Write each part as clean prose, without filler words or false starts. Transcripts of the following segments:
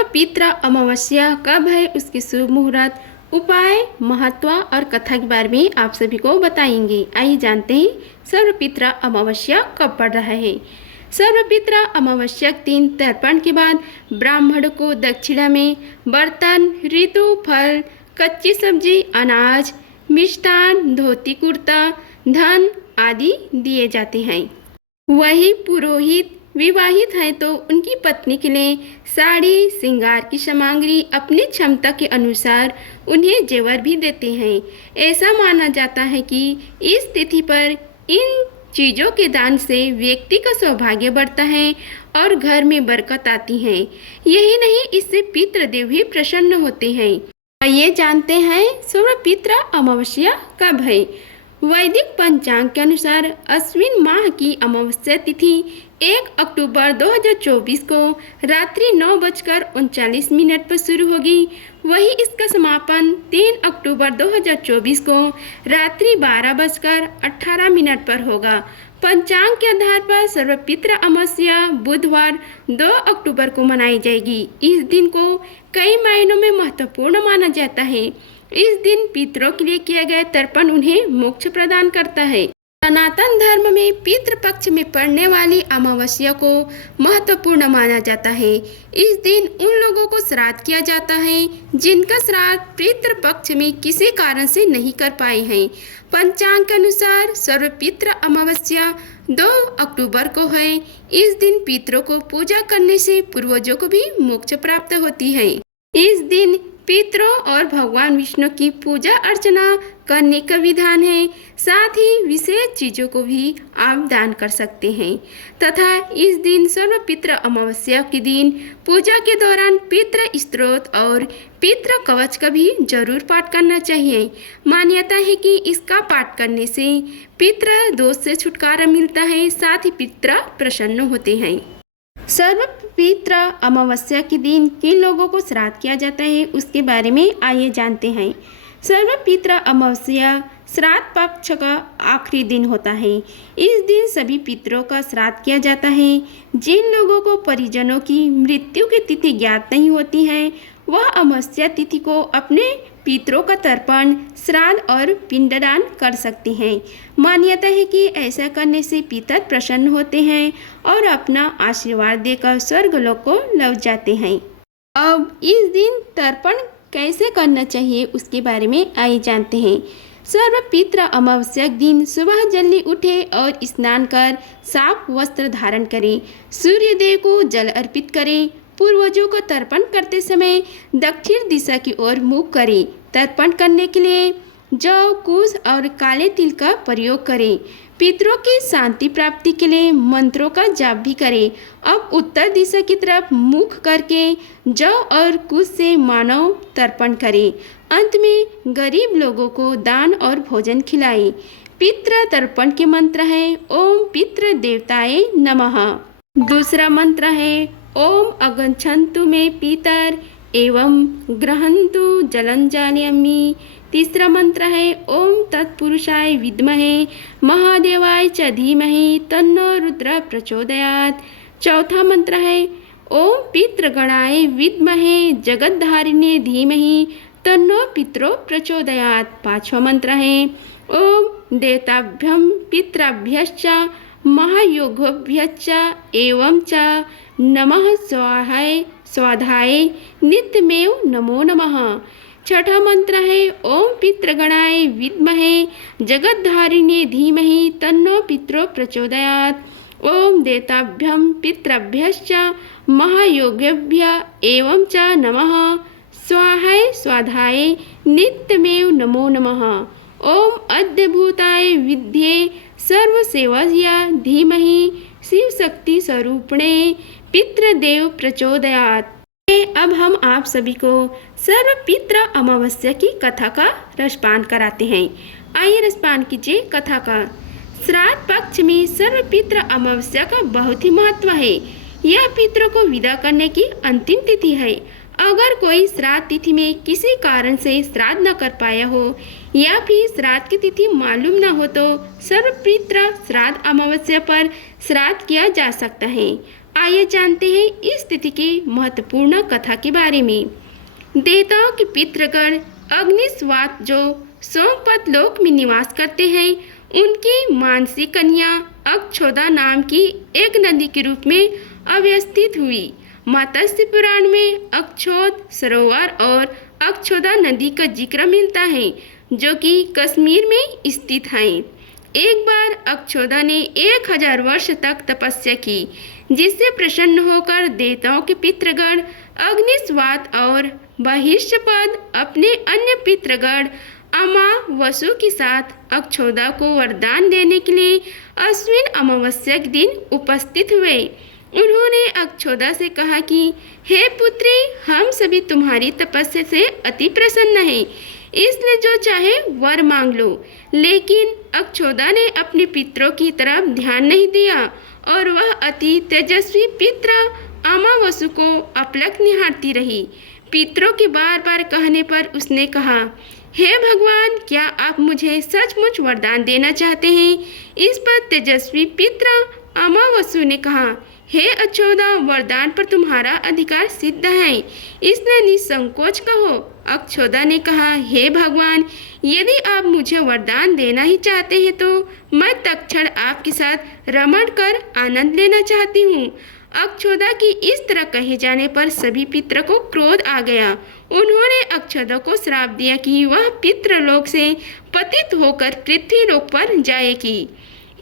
सर्वपित्र अमावस्या कब है, उसके शुभ मुहूर्त, उपाय, महत्व और कथा के बारे में आप सभी को बताएंगे। आइए जानते हैं सर्वपित्र अमावस्या कब पड़ रहा है। सर्वपित्र अमावस्या के दिन तर्पण के बाद ब्राह्मण को दक्षिणा में बर्तन, ऋतु, फल, कच्ची सब्जी, अनाज, मिष्टान, धोती कुर्ता, धन आदि दिए जाते हैं। वही पुरोहित विवाहित है तो उनकी पत्नी के लिए साड़ी, श्रृंगार की सामग्री अपनी क्षमता के अनुसार उन्हें जेवर भी देते हैं। ऐसा माना जाता है कि इस तिथि पर इन चीज़ों के दान से व्यक्ति का सौभाग्य बढ़ता है और घर में बरकत आती है। यही नहीं, इससे पितृदेव भी प्रसन्न होते हैं। आइए जानते हैं सर्वपित्र अमावस्या कब है। वैदिक पंचांग के अनुसार अश्विन माह की अमावस्या तिथि 1 अक्टूबर 2024 को रात्रि 9:39 पर शुरू होगी। वही इसका समापन 3 अक्टूबर 2024 को रात्रि 12:18 पर होगा। पंचांग के आधार पर सर्वपित्र अमावस्या बुधवार 2 अक्टूबर को मनाई जाएगी। इस दिन को कई मायनों में महत्वपूर्ण माना जाता है। इस दिन पितरों के लिए किया गया तर्पण उन्हें मोक्ष प्रदान करता है। सनातन धर्म में पितृपक्ष में पड़ने वाली अमावस्या को महत्वपूर्ण माना जाता है। इस दिन उन लोगों को श्राद्ध किया जाता है जिनका श्राद्ध पितृपक्ष में किसी कारण से नहीं कर पाए हैं। पंचांग के अनुसार सर्वपित्र अमावस्या 2 अक्टूबर को है। इस दिन पितरों को पूजा करने से पूर्वजों को भी मोक्ष प्राप्त होती है। इस दिन पितरों और भगवान विष्णु की पूजा अर्चना करने का विधान है। साथ ही विशेष चीज़ों को भी आप दान कर सकते हैं तथा इस दिन सर्वपित्र अमावस्या के दिन पूजा के दौरान पितृ स्तोत्र और पितृ कवच का भी जरूर पाठ करना चाहिए। मान्यता है कि इसका पाठ करने से पितृ दोष से छुटकारा मिलता है, साथ ही पितृ प्रसन्न होते हैं। सर्वपित्र अमावस्या के दिन किन लोगों को श्राद्ध किया जाता है उसके बारे में आइए जानते हैं। सर्वपित्र अमावस्या श्राद्ध पक्ष का आखिरी दिन होता है। इस दिन सभी पितरों का श्राद्ध किया जाता है। जिन लोगों को परिजनों की मृत्यु की तिथि ज्ञात नहीं होती है वह अमावस्या तिथि को अपने पितरों का तर्पण, श्राद्ध और पिंडदान कर सकते हैं। मान्यता है कि ऐसा करने से पितर प्रसन्न होते हैं और अपना आशीर्वाद देकर स्वर्गलोक को लौट जाते हैं। अब इस दिन तर्पण कैसे करना चाहिए उसके बारे में आइए जानते हैं। सर्वपित्र अमावस्या के दिन सुबह जल्दी उठे और स्नान कर साफ वस्त्र धारण करें। सूर्य देव को जल अर्पित करें। पूर्वजों को तर्पण करते समय दक्षिण दिशा की ओर मुख करें। तर्पण करने के लिए जौ, कुश और काले तिल का प्रयोग करें। पितरों की शांति प्राप्ति के लिए मंत्रों का जाप भी करें। अब उत्तर दिशा की तरफ मुख करके जौ और कुश से मानव तर्पण करें। अंत में गरीब लोगों को दान और भोजन खिलाएं। पितृ तर्पण के मंत्र है ओम पितृ देवताय नमः। दूसरा मंत्र है ओम अगच्छन्तु मे पितर एवं गृहन्तु जलंजानयामि। तीसरा मंत्र है ओम तत्पुरुषाय विद्महे महादेवाय च धीमहि तन्नो रुद्र प्रचोदयात्। चौथा मंत्र है ओम पितृगणाय विद्महे जगद्धारिणे धीमहि तन्नो पितरो प्रचोदयात्। पांचवा मंत्र है ओम देवताभ्यं पितृभ्यश्च महायोगभ्यश्च एवं च नमः स्वाहाय स्वाधाय नित्यमेव नमो नमः। छठा मंत्र है ओम पितृगणाय विद्महे जगद्धारिणे धीमहि तन्नो पितरो प्रचोदयात्। ओम देवताभ्यं पितृभ्यश्च महायोगेभ्य एवं च नमः स्वाहाय स्वाधाय नित्यमेव नमो नमः। ओम अद्भुताय विद्ये सर्वसेवया धीमहि शिवशक्ति स्वरूपिणे पितृदेव प्रचोदयात्। अब हम आप सभी को सर्वपित्र अमावस्या की कथा का रसपान कराते हैं। आइए रसपान कीजिए कथा का। श्राद्ध पक्ष में सर्वपित्र अमावस्या का बहुत ही महत्व है। यह पितरों को विदा करने की अंतिम तिथि है। अगर कोई श्राद्ध तिथि में किसी कारण से श्राद्ध न कर पाया हो या फिर श्राद्ध की तिथि मालूम न हो तो सर्वपित्र श्राद्ध अमावस्या पर श्राद्ध किया जा सकता है। आइए जानते हैं इस तिथि की महत्वपूर्ण कथा के बारे में। देवताओं के पितृगण अग्निस्वात जो सोमपत लोक में निवास करते हैं, उनकी मानसी कन्या अक्षोदा नाम की एक नदी के रूप में अवस्थित हुई। मत्स्य पुराण में अक्षोद सरोवर और अक्षोदा नदी का जिक्र मिलता है, जो कि कश्मीर में स्थित है। एक बार अक्षोदा ने 1000 वर्ष तक तपस्या की, जिससे प्रसन्न होकर देवताओं के पितृगण अग्निस्वात और बहिष्यपद अपने अन्य पितृगण अमा वसु के साथ अक्षोदा को वरदान देने के लिए अश्विन अमावस्या के दिन उपस्थित हुए। उन्होंने अक्षोदा से कहा कि हे पुत्री, हम सभी तुम्हारी तपस्या से अति प्रसन्न हैं, इसलिए जो चाहे वर मांग लो। लेकिन अक्षोदा ने अपने पितरों की तरफ ध्यान नहीं दिया और वह अति तेजस्वी पित्र अमावसु को अपलक निहारती रही। पितरों के बार बार कहने पर उसने कहा, हे भगवान, क्या आप मुझे सचमुच वरदान देना चाहते हैं? इस पर तेजस्वी पित्र अमावसु ने कहा, हे अक्षोदा, वरदान पर तुम्हारा अधिकार सिद्ध है, इसलिए निसंकोच कहो। अक्षोदा ने कहा, हे भगवान, यदि आप मुझे वरदान देना ही चाहते हैं तो मैं तत्क्षण आपके साथ रमण कर आनंद लेना चाहती हूँ। अक्षोदा की इस तरह कहे जाने पर सभी पितर को क्रोध आ गया। उन्होंने अक्षोदा को श्राप दिया कि वह पितृलोक से पतित होकर पृथ्वी लोक पर जाएगी।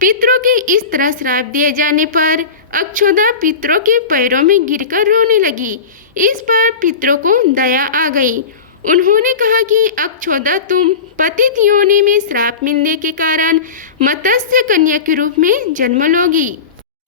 पितरों के इस तरह श्राप दिए जाने पर अक्षोदा पितरों के पैरों में गिरकर रोने लगी। इस पर पितरों को दया आ गई। उन्होंने कहा कि अक्षोदा, तुम पतित योनि में श्राप मिलने के कारण मत्स्य कन्या के रूप में जन्म लोगी।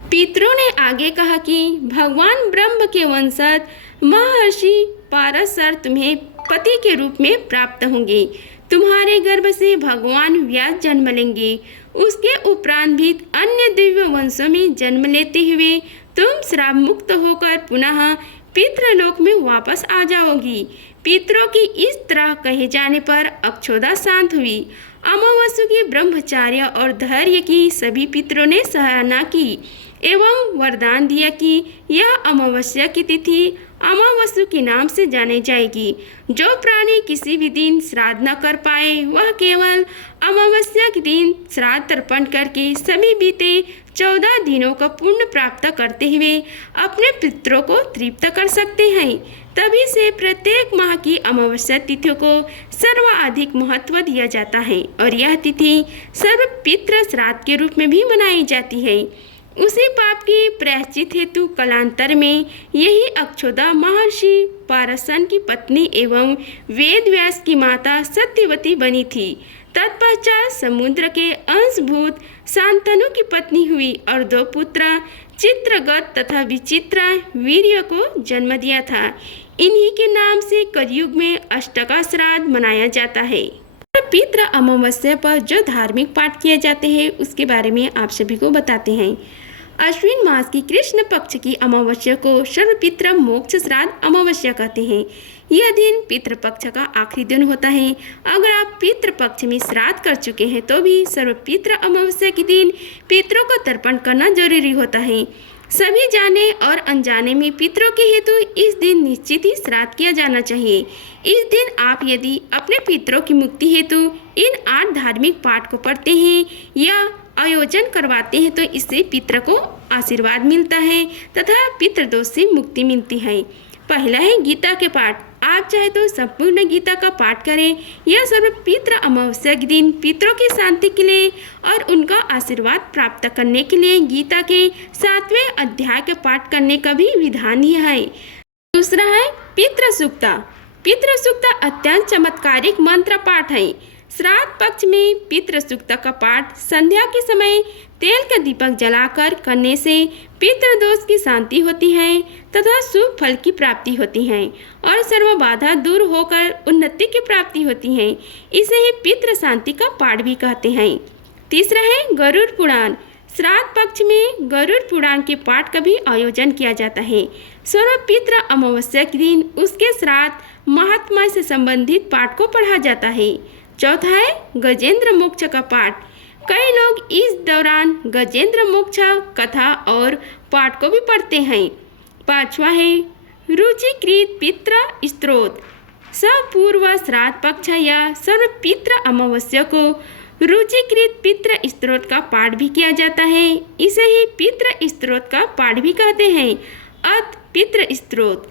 पितरों ने आगे कहा कि भगवान ब्रह्म के वंशज महर्षि पारशर तुम्हें पति के रूप में प्राप्त होंगे। तुम्हारे गर्भ से भगवान व्यास जन्म लेंगे। उसके उपरांत भी अन्य दिव्य वंशों में जन्म लेते हुए तुम श्राप मुक्त होकर पुनः पितृलोक में वापस आ जाओगी। पितरों की इस तरह कहे जाने पर अक्षोदा शांत हुई। अमावस्या की ब्रह्मचार्य और धैर्य की सभी पितरों ने सराहना की एवं वरदान दिया कि यह अमावस्या की तिथि अमावस्या के नाम से जानी जाएगी। जो प्राणी किसी भी दिन श्राद्ध न कर पाए, वह केवल अमावस्या के दिन श्राद्ध तर्पण करके सभी बीते 14 दिनों का पुण्य प्राप्त करते हुए अपने पितरों को तृप्त कर सकते हैं। तभी से प्रत्येक माह की अमावस्या तिथियों को सर्वाधिक महत्व दिया जाता है और यह तिथि सर्व पितृ श्राद्ध के रूप में भी मनाई जाती है। उसी पाप की प्रायश्चित हेतु कालांतर में यही अक्षोदा महर्षि पारसन की पत्नी एवं वेद व्यास की माता सत्यवती बनी थी। तत्पश्चात समुद्र के अंशभूत शांतनु की पत्नी हुई और 2 पुत्र चित्रगत तथा विचित्र वीर्य को जन्म दिया था। इन्हीं के नाम से कलयुग में अष्टका श्राद्ध मनाया जाता है। पितृ अमावस्या पर जो धार्मिक पाठ किए जाते हैं उसके बारे में आप सभी को बताते हैं। अश्विन मास की कृष्ण पक्ष की अमावस्या को सर्वपितृ मोक्ष श्राद्ध अमावस्या कहते हैं। यह दिन पितृपक्ष का आखिरी दिन होता है। अगर आप पितृपक्ष में श्राद्ध कर चुके हैं तो भी सर्वपितृ अमावस्या के दिन पितरों को तर्पण करना जरूरी होता है। सभी जाने और अनजाने में पितरों के हेतु इस दिन निश्चित ही श्राद्ध किया जाना चाहिए। इस दिन आप यदि अपने पितरों की मुक्ति हेतु इन 8 धार्मिक पाठ को पढ़ते हैं या आयोजन करवाते हैं तो इससे पितर को आशीर्वाद मिलता है तथा पितृदोष से मुक्ति मिलती है। पहला है गीता के पाठ। आप चाहे तो संपूर्ण गीता का पाठ करें। यह सर्व पितृ अमावस्या के दिन पितरों की शांति के लिए और उनका आशीर्वाद प्राप्त करने के लिए गीता के 7वें अध्याय के पाठ करने का भी विधान ही है। दूसरा है पितृ सूक्ता। पितृ सूक्ता अत्यंत चमत्कारिक मंत्र पाठ है। श्राद्ध पक्ष में पितृ सूक्त का पाठ संध्या के समय तेल का दीपक जलाकर करने से पितृदोष की शांति होती है तथा शुभ फल की प्राप्ति होती है और सर्व बाधा दूर होकर उन्नति की प्राप्ति होती है। इसे ही पितृ शांति का पाठ भी कहते हैं। तीसरा है गरुड़ पुराण। श्राद्ध पक्ष में गरुड़ पुराण के पाठ का भी आयोजन किया जाता है। सर्व पितृ अमावस्या के दिन उसके श्राद्ध महात्मा से संबंधित पाठ को पढ़ा जाता है। चौथा है गजेंद्र मोक्ष का पाठ। कई लोग इस दौरान गजेंद्र मोक्षा कथा और पाठ को भी पढ़ते हैं। पांचवा है रुचिकृत पितृ स्त्रोत। सपूर्व श्राद्ध पक्ष या सर्वपितृ अमावस्या को रुचिकृत पितृ स्त्रोत का पाठ भी किया जाता है। इसे ही पितृ स्त्रोत का पाठ भी कहते हैं। अत पितृ स्त्रोत।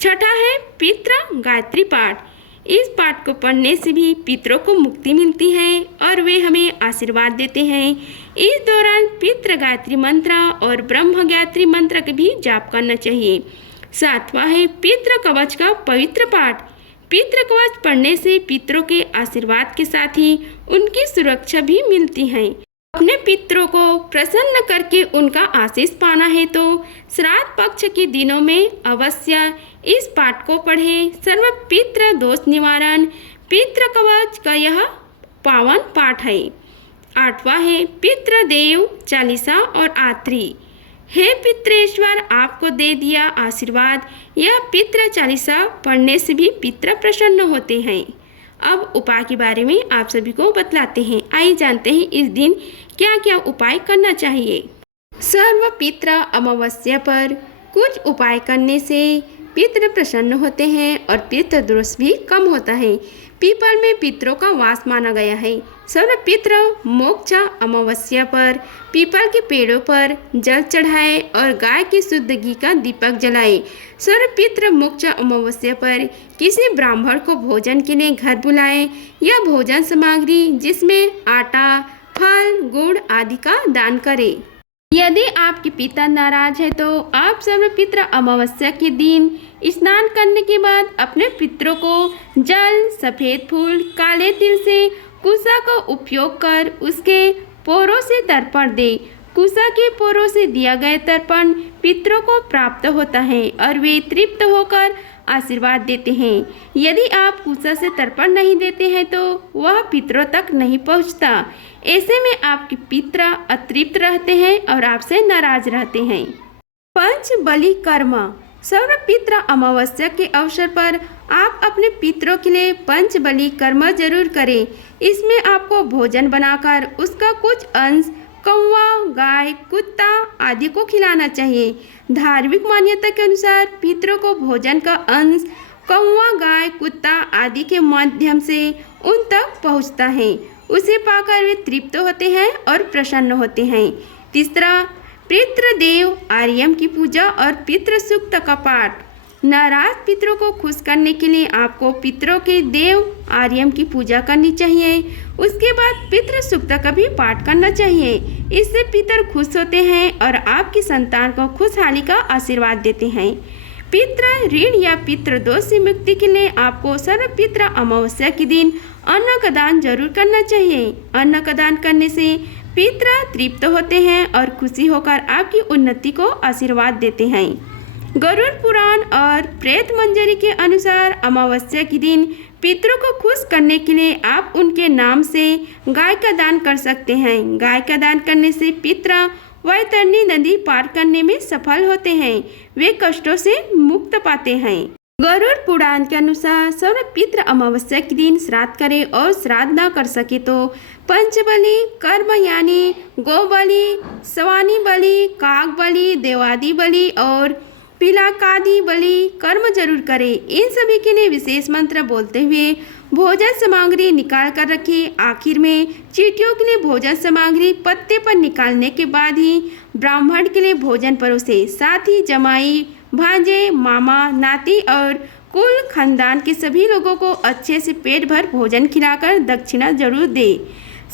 छठा है पितृ गायत्री पाठ। इस पाठ को पढ़ने से भी पितरों को मुक्ति मिलती है और वे हमें आशीर्वाद देते हैं। इस दौरान पितृ गायत्री मंत्र और ब्रह्म गायत्री मंत्र का भी जाप करना चाहिए। सातवां है पितृ कवच का पवित्र पाठ। पितृ कवच पढ़ने से पितरों के आशीर्वाद के साथ ही उनकी सुरक्षा भी मिलती है। अपने पितरों को प्रसन्न करके उनका आशीष पाना है तो श्राद्ध पक्ष के दिनों में अवश्य इस पाठ को पढ़ें। सर्व पितृ दोष निवारण पितृ कवच का यह पावन पाठ है। आठवां है पितृदेव चालीसा और आत्री। हे पितृेश्वर, आपको दे दिया आशीर्वाद। यह पितृ चालीसा पढ़ने से भी पितृ प्रसन्न होते हैं। अब उपाय के बारे में आप सभी को बतलाते हैं। आइए जानते हैं इस दिन क्या क्या उपाय करना चाहिए। सर्व पितृ अमावस्या पर कुछ उपाय करने से पितृ प्रसन्न होते हैं और पितृ दोष भी कम होता है। पीपल में पितरों का वास माना गया है। सर्व पितृ मोक्ष अमावस्या पर पीपल के पेड़ों पर जल चढ़ाए और गाय के शुद्ध घी का दीपक जलाए। सर्व पितृ मोक्ष अमावस्या पर किसी ब्राह्मण को भोजन के लिए घर बुलाए या भोजन सामग्री जिसमें आटा, फल, गुड़ आदि का दान करें। यदि आपके पिता नाराज है तो आप सर्व पितृ अमावस्या के दिन स्नान करने के बाद अपने पितरों को जल, सफ़ेद फूल, काले तिल से कुसा का उपयोग कर उसके पोरों से तर्पण दे। कुसा के पोरों से दिया गया तर्पण पितरों को प्राप्त होता है और वे तृप्त होकर आशीर्वाद देते हैं। यदि आप कुसा से तर्पण नहीं देते हैं तो वह पितरों तक नहीं पहुंचता। ऐसे में आपके पितर अतृप्त रहते हैं और आपसे नाराज रहते हैं। पंच बलि कर्म। सर्व पितृ अमावस्या के अवसर पर आप अपने पितरों के लिए पंच बलि कर्म जरूर करें। इसमें आपको भोजन बनाकर उसका कुछ अंश कौवा, गाय, कुत्ता आदि को खिलाना चाहिए। धार्मिक मान्यता के अनुसार पितरों को भोजन का अंश कौवा, गाय, कुत्ता आदि के माध्यम से उन तक पहुंचता है। उसे पाकर वे तृप्त होते हैं और प्रसन्न होते हैं। तीसरा, पितृदेव आर्यम की पूजा और पितृ सूक्त का पाठ। नाराज पितरों को खुश करने के लिए आपको पितरों के देव आर्यम की पूजा करनी चाहिए। उसके बाद पितृ सूक्त का भी पाठ करना चाहिए। इससे पितर खुश होते हैं और आपकी संतान को खुशहाली का आशीर्वाद देते हैं। पितृ ऋण या पितृ दोष से मुक्ति के लिए आपको सर्व पितृ अमावस्या के दिन अन्न का दान जरूर करना चाहिए। अन्न का दान करने से पितृ तृप्त होते हैं और खुशी होकर आपकी उन्नति को आशीर्वाद देते हैं। गरुड़ पुराण और प्रेत मंजरी के अनुसार अमावस्या के दिन पितरों को खुश करने के लिए आप उनके नाम से गाय का दान कर सकते हैं। गाय का दान करने से पितर वैतरणी नदी पार करने में सफल होते हैं। वे कष्टों से मुक्त पाते हैं। गरुड़ पुराण के अनुसार सर्व पितृ अमावस्या के दिन श्राद्ध करे और श्राद्ध न कर सके तो पंचबलि कर्म यानी गोबलि, सवानी बलि, काग बलि, देवादी बलि और पिलाकादि बलि कर्म जरूर करें। इन सभी के लिए विशेष मंत्र बोलते हुए भोजन सामग्री निकाल कर रखें। आखिर में चींटियों के लिए भोजन सामग्री पत्ते पर निकालने के बाद ही ब्राह्मण के लिए भोजन परोसे। साथ ही जमाई, भांजे, मामा, नाती और कुल खानदान के सभी लोगों को अच्छे से पेट भर भोजन खिलाकर दक्षिणा जरूर दे।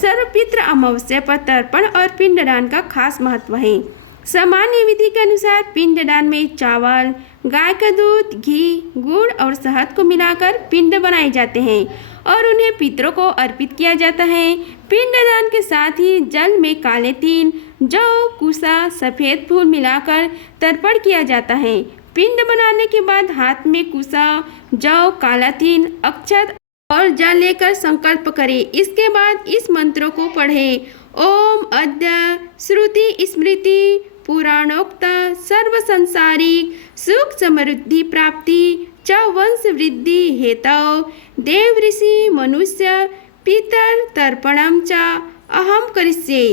सर्वपितृ अमावस्या पर तर्पण और पिंडदान का खास महत्व है। सामान्य विधि के अनुसार पिंडदान में चावल, गाय का दूध, घी, गुड़ और शहद को मिलाकर पिंड बनाए जाते हैं और उन्हें पितरों को अर्पित किया जाता है। पिंडदान के साथ ही जल में काले तिल, जौ, कुसा, सफ़ेद फूल मिलाकर तर्पण किया जाता है। पिंड बनाने के बाद हाथ में कुसा, जौ, काला तिल, अक्षत और जल लेकर संकल्प करें। इसके बाद इस मंत्रों को पढ़ें। ओम अद्य श्रुति स्मृति पुराणोक्त सर्व संसारिक सुख समृद्धि प्राप्ति च वंश वृद्धि हेतौ देव ऋषि मनुष्य पितर तर्पणम च अहम करिष्ये।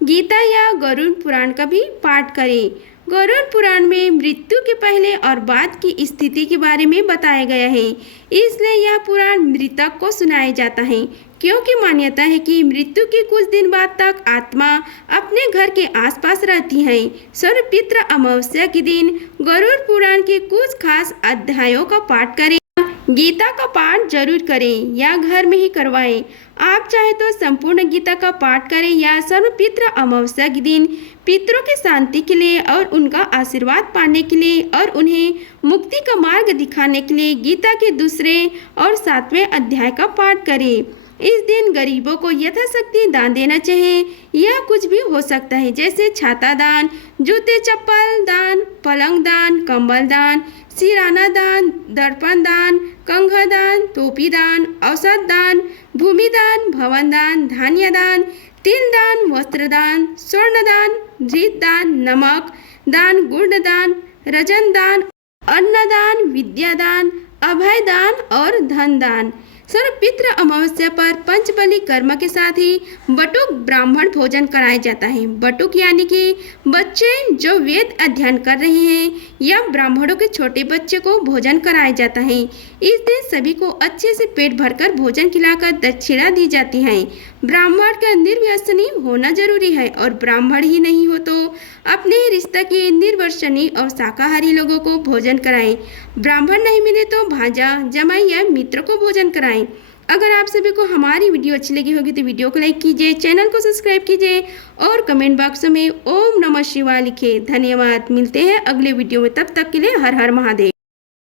गीता या गरुड़ पुराण का भी पाठ करें। गरुड़ पुराण में मृत्यु के पहले और बाद की स्थिति के बारे में बताया गया है, इसलिए यह पुराण मृतक को सुनाया जाता है, क्योंकि मान्यता है कि मृत्यु के कुछ दिन बाद तक आत्मा अपने घर के आसपास रहती है। सर्वपित्र अमावस्या के दिन गरुड़ पुराण के कुछ खास अध्यायों का पाठ करें। गीता का पाठ जरूर करें या घर में ही करवाएं। आप चाहे तो संपूर्ण गीता का पाठ करें या सर्वपित्र अमावस्या के दिन पितरों की शांति के लिए और उनका आशीर्वाद पाने के लिए और उन्हें मुक्ति का मार्ग दिखाने के लिए गीता के 2 और 7वें अध्याय का पाठ करें। इस दिन गरीबों को यथाशक्ति दान देना चाहिए। यह कुछ भी हो सकता है, जैसे छाता दान, जूते चप्पल दान, पलंग दान, कंबल दान, सिराना दान, दर्पण दान, कंघा दान, टोपी दान, औषध दान, भूमि दान, भवन दान, धान्य दान, तिल दान, वस्त्र दान, स्वर्ण दान, घृत दान, नमक दान, गुड़ दान, रजन दान, अन्न दान, विद्या दान, अभय दान और धन दान। सर्वपित्र अमावस्या पर पंचबली कर्म के साथ ही बटुक ब्राह्मण भोजन कराया जाता है। बटुक यानी कि बच्चे जो वेद अध्ययन कर रहे हैं या ब्राह्मणों के छोटे बच्चे को भोजन कराया जाता है। इस दिन सभी को अच्छे से पेट भरकर भोजन खिलाकर दक्षिणा दी जाती है। ब्राह्मण का निर्व्यसनी होना जरूरी है और ब्राह्मण ही नहीं हो तो अपने रिश्ता के निर्व्यसनी और शाकाहारी लोगों को भोजन कराएं। ब्राह्मण नहीं मिले तो भांजा, जमाई या मित्र को भोजन कराएं। अगर आप सभी को हमारी वीडियो अच्छी लगी होगी तो वीडियो को लाइक कीजिए, चैनल को सब्सक्राइब कीजिए और कमेंट बॉक्स में ओम नमः शिवाय लिखिए। धन्यवाद। मिलते हैं अगले वीडियो में, तब तक के लिए हर हर महादेव।